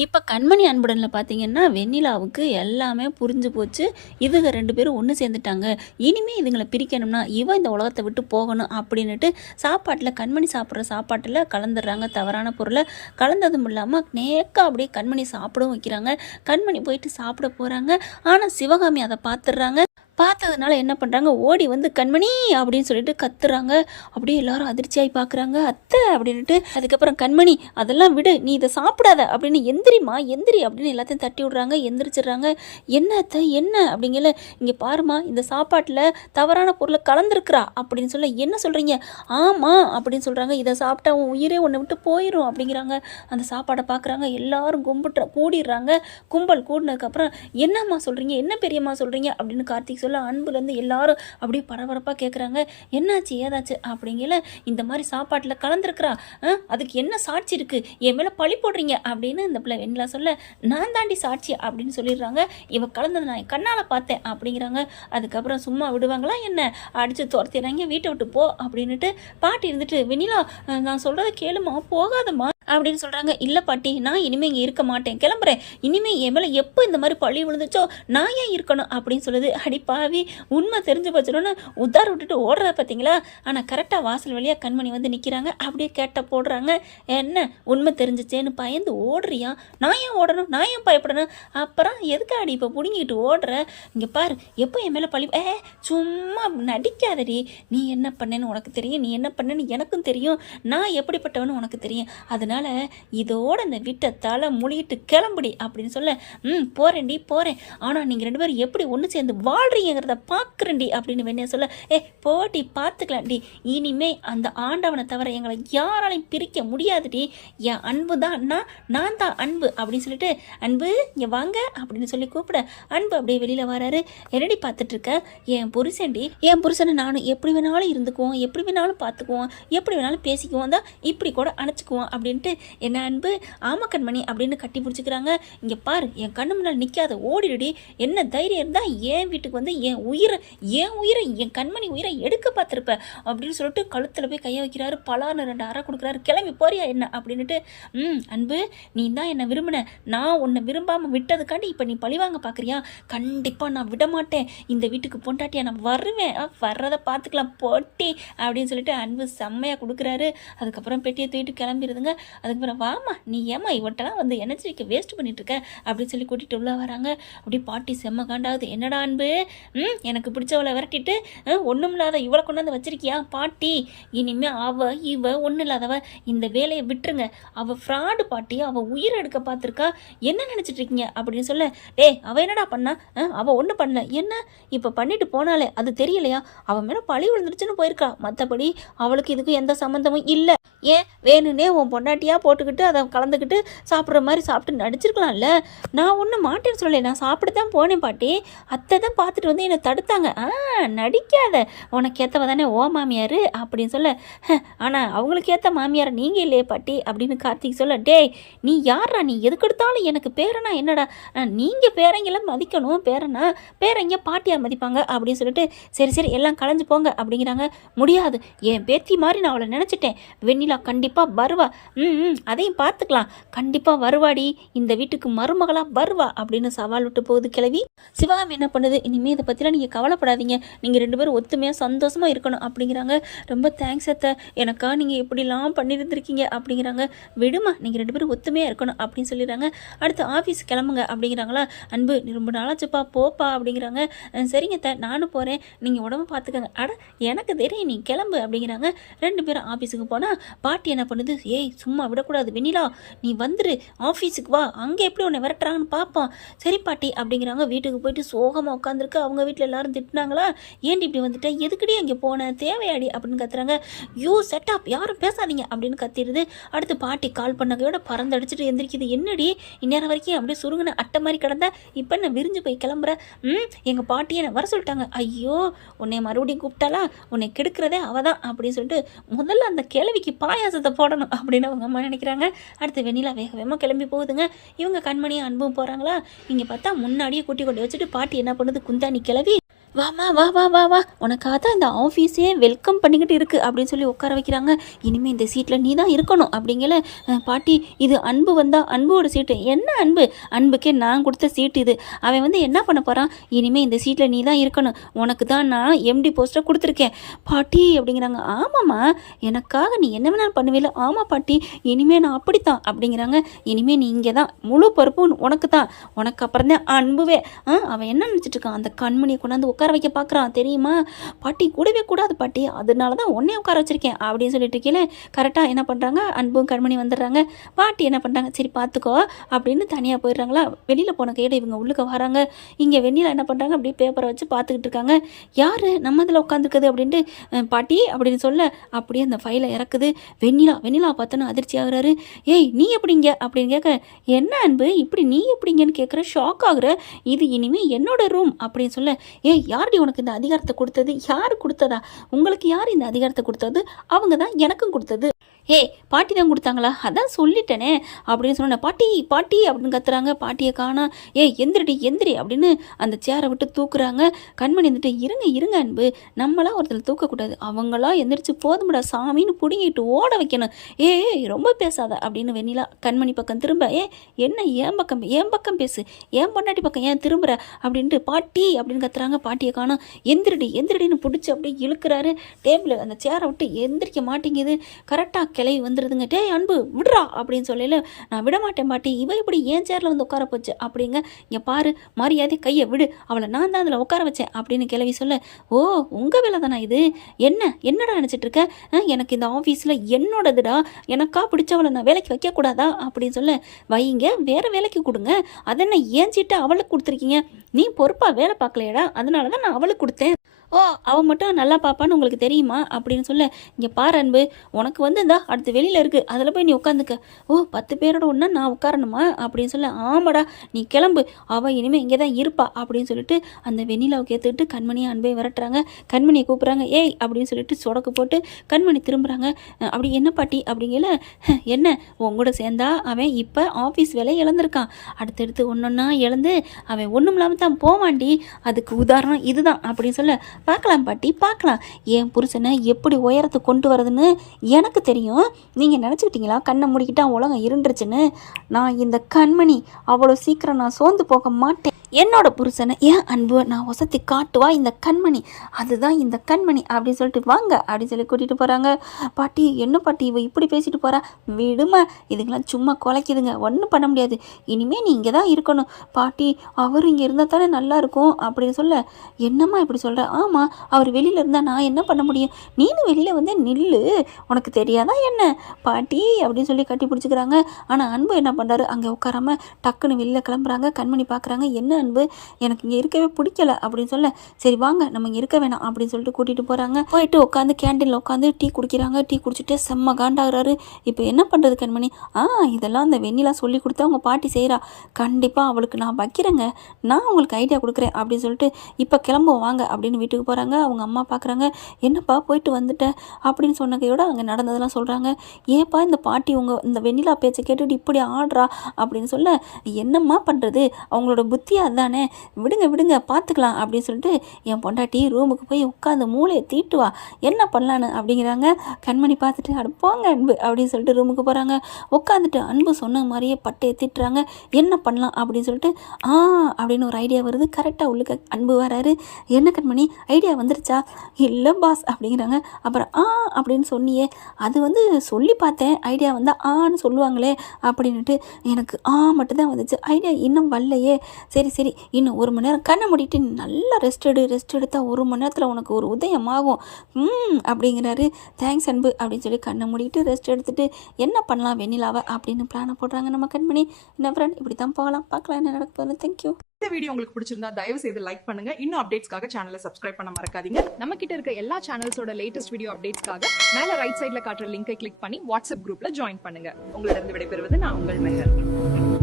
இப்ப கண்மணி அன்புடன்ல பார்த்தீங்கன்னா, வெண்ணிலாவுக்கு எல்லாமே புரிஞ்சு போச்சு. இதுங்க 2 பேரும் ஒண்ணு சேர்ந்துட்டாங்க. இனிமே இதுங்கள பிரிக்கணும்னா, இவ இந்த உலகத்த விட்டு போகணும் அப்படின்னுட்டு சாப்பாட்டுல கண்மணி சாப்பிடுற சாப்பாட்டுல கலந்துடுறாங்க. தவறான பொருள கலந்ததும் இல்லாம நேக்கா அப்படியே கண்மணி சாப்பிடவும் வைக்கிறாங்க. கண்மணி போயிட்டு சாப்பிட போறாங்க. ஆனா சிவகாமி அத பார்த்துடுறாங்க. பார்த்ததுனால என்ன பண்ணுறாங்க, ஓடி வந்து கண்மணி அப்படின்னு சொல்லிட்டு கத்துறாங்க. அப்படியே எல்லாரும் அதிர்ச்சியாகி பார்க்குறாங்க. அத்தை அப்படின்ட்டு அதுக்கப்புறம் கண்மணி அதெல்லாம் விடு, நீ இதை சாப்பிடாத அப்படின்னு எந்திரிமா எந்திரி அப்படின்னு எல்லாத்தையும் தட்டி விட்றாங்க. எந்திரிச்சிடுறாங்க. என்ன அத்தை என்ன அப்படிங்கல, இங்கே பாருமா இந்த சாப்பாட்டில் தவறான பொருளை கலந்துருக்குறா அப்படின்னு சொல்ல, என்ன சொல்கிறீங்க? ஆமாம் அப்படின்னு சொல்கிறாங்க. இதை சாப்பிட்டா உன் உயிரே உன்னை விட்டு போயிடும் அப்படிங்கிறாங்க. அந்த சாப்பாடை பார்க்குறாங்க. எல்லாரும் கூடிடுறாங்க. கும்பல் கூடினதுக்கப்புறம் என்னம்மா சொல்கிறீங்க, என்ன பெரியம்மா சொல்கிறீங்க அப்படின்னு கார்த்திக் சொல்ல, அன்புலேருந்து எல்லாரும் அப்படியே பரபரப்பாக கேட்குறாங்க. என்னாச்சு ஏதாச்சு அப்படிங்கல, இந்த மாதிரி சாப்பாட்டில் கலந்துருக்குறா, அதுக்கு என்ன சாட்சி இருக்குது, என் மேலே பழி போடுறீங்க அப்படின்னு இந்த பிள்ளை வெண்ணிலா சொல்ல, நான் தாண்டி சாட்சி அப்படின்னு சொல்லிடுறாங்க. இவ கலந்தது நான் கண்ணால் பார்த்தேன் அப்படிங்கிறாங்க. அதுக்கப்புறம் சும்மா விடுவாங்களா என்ன, அடித்து துரத்திடுறாங்க. வீட்டை விட்டு போ அப்படின்னுட்டு பாட்டி இருந்துட்டு, வெண்ணிலா நான் சொல்கிறத கேளுமா, போகாதம்மா அப்படின்னு சொல்கிறாங்க. இல்லை பாட்டி, நான் இனிமேல் இங்கே இருக்க மாட்டேன், கிளம்புறேன். இனிமேல் என் மேலே எப்போ இந்த மாதிரி பழி விழுந்துச்சோ நான் ஏன் இருக்கணும் அப்படின்னு சொல்லுது. அடி பாவி, உண்மை தெரிஞ்சு போச்சிடணும்னு உத்தார விட்டுட்டு ஓடுறத பார்த்தீங்களா? ஆனால் கரெக்டாக வாசல் வழியாக கண்மணி வந்து நிற்கிறாங்க. அப்படியே கேட்ட போடுறாங்க. என்ன உண்மை தெரிஞ்சிச்சேன்னு பயந்து ஓடுறியா? நான் ஏன் ஓடணும், நான் ஏன் பயப்படணும்? அப்புறம் எதுக்காடி இப்போ பிடுங்கிட்டு ஓடுற? இங்கே பாரு, எப்போ என் மேலே பழி சும்மா நடிக்காதடி. நீ என்ன பண்ணேன்னு உனக்கு தெரியும், நீ என்ன பண்ணேன்னு எனக்கும் தெரியும், நான் எப்படிப்பட்டவனு உனக்கு தெரியும். அதனால இதோட இந்த வீட்டை தலை மூடிட்டு கிளம்புடி அப்படின்னு சொல்ல, போறேன்டி போகிறேன், ஆனால் நீங்கள் 2 பேரும் எப்படி ஒன்று சேர்ந்து வாழ்றீங்கிறத பார்க்குறேன்டி அப்படின்னு வெண்ணியா சொல்ல, போட்டி பார்த்துக்கலாம்டி, இனிமே அந்த ஆண்டவனை தவிர எங்களை யாராலையும் பிரிக்க முடியாதுடி, என் அன்பு தான் நான் தான் அன்பு அப்படின்னு சொல்லிட்டு, அன்பு இங்கே வாங்க அப்படின்னு சொல்லி கூப்பிட, அன்பு அப்படியே வெளியில் வராரு. என்னடி பார்த்துட்டு இருக்க? என் புருஷன்டி, என் புருஷனை நானும் எப்படி வேணாலும் இருந்துக்குவோம், எப்படி வேணாலும் பார்த்துக்குவோம், எப்படி வேணாலும் பேசிக்குவோம் தான், இப்படி கூட அணைச்சிக்குவோம் அப்படின்ட்டு, என்ன அன்பு, ஆமா கண்மணி அப்படின்னு கட்டி பிடிச்சிக்கிறாங்க. இங்கே பாரு, என் கண்ணு முன்னால் நிற்காத, ஓடிடுடி. என்ன தைரியம் இருந்தால் என் வீட்டுக்கு வந்து என் உயிரை என் கண்மணி உயிரை எடுக்க பார்த்துருப்ப அப்படின்னு சொல்லிட்டு கழுத்தில் போய் கையை வைக்கிறாரு. பலான்னு 2 அறை கொடுக்குறாரு. கிளம்பி போறியா என்ன அப்படின்னுட்டு, அன்பு நீ தான் என்னை விரும்பின, நான் உன்னை விரும்பாமல் விட்டதுக்காண்டி இப்போ நீ பழிவாங்க பார்க்குறியா? கண்டிப்பாக நான் விட மாட்டேன், இந்த வீட்டுக்கு பொண்டாட்டியா நான் வருவேன், வர்றதை பார்த்துக்கலாம் போட்டி அப்படின்னு சொல்லிட்டு அன்பு செம்மையாக கொடுக்குறாரு. அதுக்கப்புறம் பெட்டியை தூக்கிட்டு கிளம்பிடுதுங்க. அதுக்கப்புறம் வாமா, நீ ஏமா இவட்டெல்லாம் வந்து எனர்ஜிக்கு வேஸ்ட் பண்ணிட்டு இருக்க அப்படின்னு சொல்லி கூட்டிகிட்டு உள்ள வராங்க. அப்படி பாட்டி செம்ம காண்டாகுது. என்னடா அன்பு, எனக்கு பிடிச்சவளை விரட்டிட்டு ஒன்றும் இல்லாத இவளை கொண்டாந்து வச்சிருக்கியா? பாட்டி இனிமே இவ ஒன்றும் இல்லாதவ, இந்த வேலையை விட்டுருங்க, அவள் ஃப்ராடு பாட்டி, அவள் உயிரை எடுக்க பார்த்துருக்கா, என்ன நினச்சிட்டு இருக்கீங்க அப்படின்னு சொல்ல, அவள் என்னடா பண்ணா? அவள் ஒன்றும் பண்ணல, என்ன இப்போ பண்ணிட்டு போனாலே அது தெரியலையா? அவன் மேலே பழி விழுந்துருச்சுன்னு போயிருக்கா, மற்றபடி அவளுக்கு இதுக்கு எந்த சம்மந்தமும் இல்லை. ஏன் வேணும்னே உன் பொண்டாட்டியாக போட்டுக்கிட்டு அதை கலந்துக்கிட்டு சாப்பிட்ற மாதிரி சாப்பிட்டு நடிச்சிருக்கலாம்ல. நான் ஒன்றும் மாட்டேன்னு சொல்லலை, நான் சாப்பிட்டு போனேன் பாட்டி, அத்தை தான் பார்த்துட்டு வந்து என்னை தடுத்தாங்க. நடிக்காத, உனக்கு ஏற்றவ தானே ஓ மாமியார் அப்படின்னு சொல்ல, ஆனால் அவங்களுக்கு ஏற்ற மாமியார் நீங்கள் இல்லையே பாட்டி அப்படின்னு கார்த்திக் சொல்ல, நீ யாரா, நீ எதுக்கு எடுத்தாலும் எனக்கு பேரனா என்னடா, நீங்கள் பேரங்கெல்லாம் மதிக்கணும், பேரங்க பாட்டியார் மதிப்பாங்க அப்படின்னு சொல்லிட்டு, சரி எல்லாம் கலைஞ்சு போங்க அப்படிங்கிறாங்க. முடியாது, என் பேத்தி மாதிரி நான் அவளை நினச்சிட்டேன், வெண்ணிலா கண்டிப்பாக வருவா, அதையும் பார்த்துக்கலாம், கண்டிப்பாக வருவாடி, இந்த வீட்டுக்கு மருமகளாக வருவா அப்படின்னு சவால் விட்டு போகுது கிளவி. சிவகாமி என்ன பண்ணுது, இனிமேல் இதை பற்றிலாம் நீங்கள் கவலைப்படாதீங்க, நீங்கள் 2 பேரும் ஒத்துமையாக சந்தோஷமாக இருக்கணும் அப்படிங்கிறாங்க. ரொம்ப தேங்க்ஸ் அத்தை, எனக்கா நீங்கள் எப்படிலாம் பண்ணியிருந்துருக்கீங்க அப்படிங்கிறாங்க. விடுமா, நீங்கள் 2 பேரும் ஒத்துமையாக இருக்கணும் அப்படின்னு சொல்லிடுறாங்க. அடுத்து ஆஃபீஸ் கிளம்புங்க அப்படிங்கிறாங்களா. அன்பு நீ ரொம்ப நாளாச்சுப்பா போப்பா அப்படிங்கிறாங்க. சரிங்க அத்தை, நானும் போகிறேன், நீங்கள் உடம்பு பார்த்துக்கங்க. எனக்கு தெரியும், நீ கிளம்பு அப்படிங்கிறாங்க. 2 பேரும் ஆஃபீஸுக்கு போனால் பாட்டி என்ன பண்ணுது, சும்மா விடக்கூடாது வெண்ணிலா, நீ வந்துரு ஆஃபீஸுக்கு வா, அங்கே எப்படி உன்னை விரட்டுறாங்கன்னு பார்ப்போம். சரி பாட்டி அப்படிங்கிறாங்க. வீட்டுக்கு போயிட்டு சோகமாக உட்காந்துருக்கு. அவங்க வீட்டில் எல்லாரும் திட்டினாங்களா, ஏன்டி இப்படி வந்துட்டேன், எதுக்கடி அங்கே போனேன், தேவையாடி அப்படின்னு கத்துறாங்க. செட்டப், யாரும் பேசாதீங்க அப்படின்னு கத்திடுது. அடுத்து பாட்டி கால் பண்ணகையோட பறந்து அடிச்சுட்டு எந்திரிக்குது. என்னடி இந்நேரம் வரைக்கும் அப்படியே சுருங்கின அட்டை மாதிரி கிடந்தா, இப்போ நான் விரிஞ்சு போய் கிளம்புறேன், எங்கள் பாட்டி என்னை வர சொல்லிட்டாங்க, ஐயோ உன்னை மறுபடியும் கூப்பிட்டாலா, உன்னை கெடுக்கிறதே அவதான் அப்படின்னு சொல்லிட்டு முதல்ல அந்த கேள்விக்கு பாயாசத்தை போடணும் அப்படின்னு அவங்க அம்மா நினைக்கிறாங்க. அடுத்து வெண்ணிலா வேக வேகமாக கிளம்பி போகுதுங்க. இவங்க கண்மணியும் அன்பும் போகிறாங்களா. இங்கே பார்த்தா முன்னாடியே கூட்டி கொண்டு வச்சுட்டு பாட்டி என்ன பண்ணுது, குந்தாணி கிளவி வாம்மா வா வா வா வா உனக்காக தான் இந்த ஆஃபீஸே வெல்கம் பண்ணிக்கிட்டு இருக்குது அப்படின்னு சொல்லி உட்கார வைக்கிறாங்க. இனிமேல் இந்த சீட்டில் நீ தான் இருக்கணும் அப்படிங்கல. பாட்டி இது அன்பு வந்தால் அன்போட சீட்டு. என்ன அன்பு? அன்புக்கே நான் கொடுத்த சீட்டு இது. அவன் வந்து என்ன பண்ண போகிறான்? இனிமேல் இந்த சீட்டில் நீ தான் இருக்கணும், உனக்கு தான் நான் எம்டி போஸ்ட்டை கொடுத்துருக்கேன் பாட்டி அப்படிங்கிறாங்க. ஆமாம்மா, எனக்காக நீ என்ன வேணாலும் பண்ணுவேல. ஆமாம் பாட்டி, இனிமேல் நான் அப்படித்தான் அப்படிங்கிறாங்க. இனிமேல் நீ இங்கே தான், முழு பொறுப்பும் உனக்கு தான், உனக்கு அப்புறம் தான் அன்புவே. அவன் என்ன நினச்சிட்டு இருக்கான்? அந்த கண்மணியை கொண்டாந்து உட்கார வைக்க பார்க்குறான் தெரியுமா? பாட்டி கூடவே கூடாது பாட்டி, அதனால தான் உன்னையும் உட்கார வச்சிருக்கேன் அப்படின்னு சொல்லிட்டு இருக்கீங்களே. கரெக்டாக என்ன பண்ணுறாங்க, அன்பும் கண்மணி வந்துடுறாங்க. பாட்டி என்ன பண்ணுறாங்க, சரி பார்த்துக்கோ அப்படின்னு தனியாக போயிடுறாங்களா. வெளியில் போன கையோட இவங்க உள்ளுக்க வராங்க. இங்கே வெண்ணிலா என்ன பண்ணுறாங்க, அப்படியே பேப்பரை வச்சு பார்த்துக்கிட்டு இருக்காங்க. யார் நம்ம இதில் உட்காந்துருக்குது அப்படின்ட்டு பாட்டி அப்படின்னு சொல்ல அப்படியே அந்த ஃபைலை இறக்குது. வெண்ணிலா பார்த்தோன்னு அதிர்ச்சி ஆகுறாரு. ஏய் நீ எப்படிங்க அப்படின்னு கேட்க, என்ன அன்பு இப்படி நீ எப்படிங்கன்னு கேட்குற, ஷாக் ஆகுற. இது இனிமேல் என்னோட ரூம் அப்படின்னு சொல்ல, ஏய் யார்டி உனக்கு இந்த அதிகாரத்தை கொடுத்தது? யார் கொடுத்ததா? உங்களுக்கு யார் இந்த அதிகாரத்தை கொடுத்தது? அவங்க தான் எனக்கும் கொடுத்தது. ஏய் பாட்டி தான் கொடுத்தாங்களா? அதான் சொல்லிட்டேனே அப்படின்னு சொன்னேன். பாட்டி பாட்டி அப்படின்னு கத்துறாங்க. பாட்டியை காணா. ஏய் எந்திரி அப்படின்னு அந்த சேரை விட்டு தூக்குறாங்க. கண்மணி வந்துட்டு இருங்க அன்பு, நம்மளாம் ஒருத்தர் தூக்கக்கூடாது, அவங்களாம் எந்திரிச்சு போதும்டா சாமின்னு பிடிங்கிட்டு ஓட வைக்கணும். ஏய் ரொம்ப பேசாத அப்படின்னு வெண்ணிலா கண்மணி பக்கம் திரும்ப, என்ன ஏன் பக்கம் பேசு, ஏன் பொண்டாட்டி பக்கம் ஏன் திரும்புற அப்படின்ட்டு பாட்டி அப்படின்னு கத்துறாங்க. பாட்டியை காணா. எந்திரிடின்னு பிடிச்சி அப்படியே இழுக்கிறாரு. டேபிள் அந்த சேரை விட்டு எந்திரிக்க மாட்டேங்குது. கரெக்டாக கிளவி வந்துடுதுங்க. டே அன்பு விடுறா அப்படின்னு சொல்லல. நான் விட மாட்டேன் பாட்டி, இவ இப்படி ஏன் சேரில் வந்து உட்கார போச்சு அப்படிங்க. இங்கே பாரு, மரியாதை கையை விடு, அவளை நான் தான் அதில் உட்கார வச்சேன் அப்படின்னு கிளவி சொல்ல, ஓ உங்கள் வேலை தானா இது? என்னடா நினச்சிட்டு இருக்க? எனக்கு இந்த ஆஃபீஸில் என்னோடதுடா, எனக்கா பிடிச்சவளை நான் வேலைக்கு வைக்கக்கூடாதா அப்படின்னு சொல்ல, வைங்க வேறு வேலைக்கு கொடுங்க, அதென்ன ஏன் சீட்டை அவளுக்கு கொடுத்துருக்கீங்க, நீ பொறுப்பாக வேலை பார்க்கலையடா, அதனால தான் நான் அவளுக்கு கொடுத்தேன். ஓ அவன் மட்டும் நல்லா பார்ப்பான்னு உங்களுக்கு தெரியுமா அப்படின்னு சொல்ல, இங்கே பாரு அன்பு, உனக்கு வந்து இந்தா அடுத்து வெளியில் இருக்குது, அதில் போய் நீ உட்காந்துக்க. ஓ 10 பேரோட ஒன்றா நான் உட்காரணுமா அப்படின்னு சொல்ல, ஆமாடா நீ கிளம்பு, அவள் இனிமேல் இங்கே தான் இருப்பா அப்படின்னு சொல்லிட்டு அந்த வெண்ணிலாவுக்கு ஏற்றுக்கிட்டு கண்மணியை அன்பை விரட்டுறாங்க. கண்மணியை கூப்பிட்றாங்க. ஏய் அப்படின்னு சொல்லிட்டு சொடக்கு போட்டு கண்மணி திரும்புகிறாங்க. அப்படி என்ன பாட்டி அப்படிங்கல, என்ன உன் கூட சேர்ந்தா அவன் இப்போ ஆஃபீஸ் வேலை இழந்திருக்கான், அடுத்தடுத்து ஒன்றொன்னா இழந்து அவன் ஒன்றும் இல்லாமல் தான் போவாண்டி, அதுக்கு உதாரணம் இதுதான் அப்படின்னு சொல்ல, பார்க்கலாம் பாட்டி பார்க்கலாம், என் புருஷனை எப்படி உயரத்தை கொண்டு வரதுன்னு எனக்கு தெரியும். நீங்கள் நினச்சிக்கிட்டீங்களா கண்ணை முடிக்கிட்டா உலகம் இருண்டுருச்சுன்னு? நான் இந்த கண்மணி அவ்வளோ சீக்கிரம் நான் சோர்ந்து போக மாட்டேன். என்னோட புருஷனை ஏன் அன்பு நான் வசதி காட்டுவா இந்த கண்மணி, அதுதான் இந்த கண்மணி அப்படின்னு சொல்லிட்டு வாங்க அப்படின்னு சொல்லி கூட்டிகிட்டு போகிறாங்க. பாட்டி என்ன பாட்டி இவ இப்படி பேசிட்டு போகிறா, விடுமா இதுங்களாம் சும்மா குலைக்குதுங்க, ஒன்றும் பண்ண முடியாது, இனிமேல் நீ இங்கே தான் இருக்கணும் பாட்டி, அவர் இங்கே இருந்தால் தானே நல்லாயிருக்கும் அப்படின்னு சொல்ல, என்னம்மா இப்படி சொல்கிற? ஆமாம் அவர் வெளியில் இருந்தால் நான் என்ன பண்ண முடியும், நீனும் வெளியில் வந்து நில்லு, உனக்கு தெரியாதா என்ன பாட்டி அப்படின்னு சொல்லி கட்டி பிடிச்சிக்கிறாங்க. ஆனால் அன்பு என்ன பண்ணுறாரு, அங்கே உட்காராம டக்குன்னு வெளியில் கிளம்புறாங்க. கண்மணி பார்க்குறாங்க, என்ன அன்பு எனக்கு இங்கே இருக்கவே பிடிக்கல அப்படின்னு சொல்ல, சரி வாங்க நம்ம இங்கே இருக்க வேணாம் அப்படின்னு சொல்லிட்டு கூட்டிகிட்டு போகிறாங்க. போயிட்டு உட்காந்து கேண்டீனில் உட்காந்து டீ குடிக்கிறாங்க. டீ குடிச்சிட்டு செம்ம காண்டாகிறாரு. இப்போ என்ன பண்ணுறது கண்மணி? இதெல்லாம் அந்த வெண்ணிலா சொல்லி கொடுத்தா உங்கள் பாட்டி செய்கிறா, கண்டிப்பாக அவளுக்கு நான் வைக்கிறேங்க, நான் உங்களுக்கு ஐடியா கொடுக்குறேன் அப்படின்னு சொல்லிட்டு இப்போ கிளம்புவோம் வாங்க அப்படின்னு வீட்டுக்கு போகிறாங்க. அவங்க அம்மா பார்க்குறாங்க, என்னப்பா போயிட்டு வந்துட்டேன் அப்படின்னு சொன்ன கையோட அங்கே நடந்ததெல்லாம் சொல்கிறாங்க. ஏப்பா இந்த பாட்டி உங்கள் இந்த வெண்ணிலா பேச்சை கேட்டுட்டு இப்படி ஆடுறா அப்படின்னு சொல்ல, என்னம்மா பண்ணுறது, அவங்களோட புத்தியாக தானே, விடுங்க பார்த்துக்கலாம் அப்படின்னு சொல்லிட்டு என் பொண்டாட்டி ரூமுக்கு போய் உட்காந்து மூளையை தீட்டுவா, என்ன பண்ணலான்னு அப்படிங்கிறாங்க. கண்மணி பார்த்துட்டு அடுப்பாங்க அன்பு அப்படின்னு சொல்லிட்டு ரூமுக்கு போகிறாங்க. உட்காந்துட்டு அன்பு சொன்ன மாதிரியே பட்டையை தீட்டுறாங்க. என்ன பண்ணலாம் அப்படின்னு சொல்லிட்டு அப்படின்னு ஒரு ஐடியா வருது. கரெக்டாக உள்ளுக்க அன்பு வராரு. என்ன கண்மணி ஐடியா வந்துருச்சா? இல்லை பாஸ் அப்படிங்கிறாங்க. அப்புறம் அப்படின்னு சொன்னியே, அது வந்து சொல்லி பார்த்தேன், ஐடியா வந்தால் ஆன்னு சொல்லுவாங்களே அப்படின்ட்டு எனக்கு மட்டும்தான் வந்துச்சு, ஐடியா இன்னும் வரலையே. சரி இன்னும் 1 மணி நேரம் கண்ணை மூடிட்டு நல்லா ரெஸ்ட் எடுத்தால் 1 மணி நேரத்தில் உனக்கு ஒரு உதயம் ஆகும் அப்படிங்கிறாரு. தேங்க்ஸ் அன்பு அப்படின்னு சொல்லி கண்ணை மூடிட்டு ரெஸ்ட் எடுத்துட்டு என்ன பண்ணலாம் வெண்ணிலாவை அப்படின்னு பிளானை போடுறாங்க நம்ம கண்மணி. என்ன ஃப்ரெண்ட் இப்படி தான் போகலாம், பார்க்கலாம் என்ன நடக்க போகுது. தேங்க்யூ. இந்த வீடியோ உங்களுக்கு பிடிச்சிருந்தா தயவு செய்து லைக் பண்ணுங்க. இன்னும் அப்டேட்ஸ்க்காக சேனலை சப்ஸ்கிரைப் பண்ண மறக்காதீங்க. நம்ம கிட்ட இருக்க எல்லா சேனல்ஸோட லேட்டஸ்ட் வீடியோ அப்டேட்ஸ்க்காக மேல ரைட் சைடுல காட்டுற லிங்கை கிளிக் பண்ணி வாட்ஸ்அப் குரூப்ல ஜாயின் பண்ணுங்க. உங்களிடம் விடைபெறுவது நான் உங்கள் மெஹர்.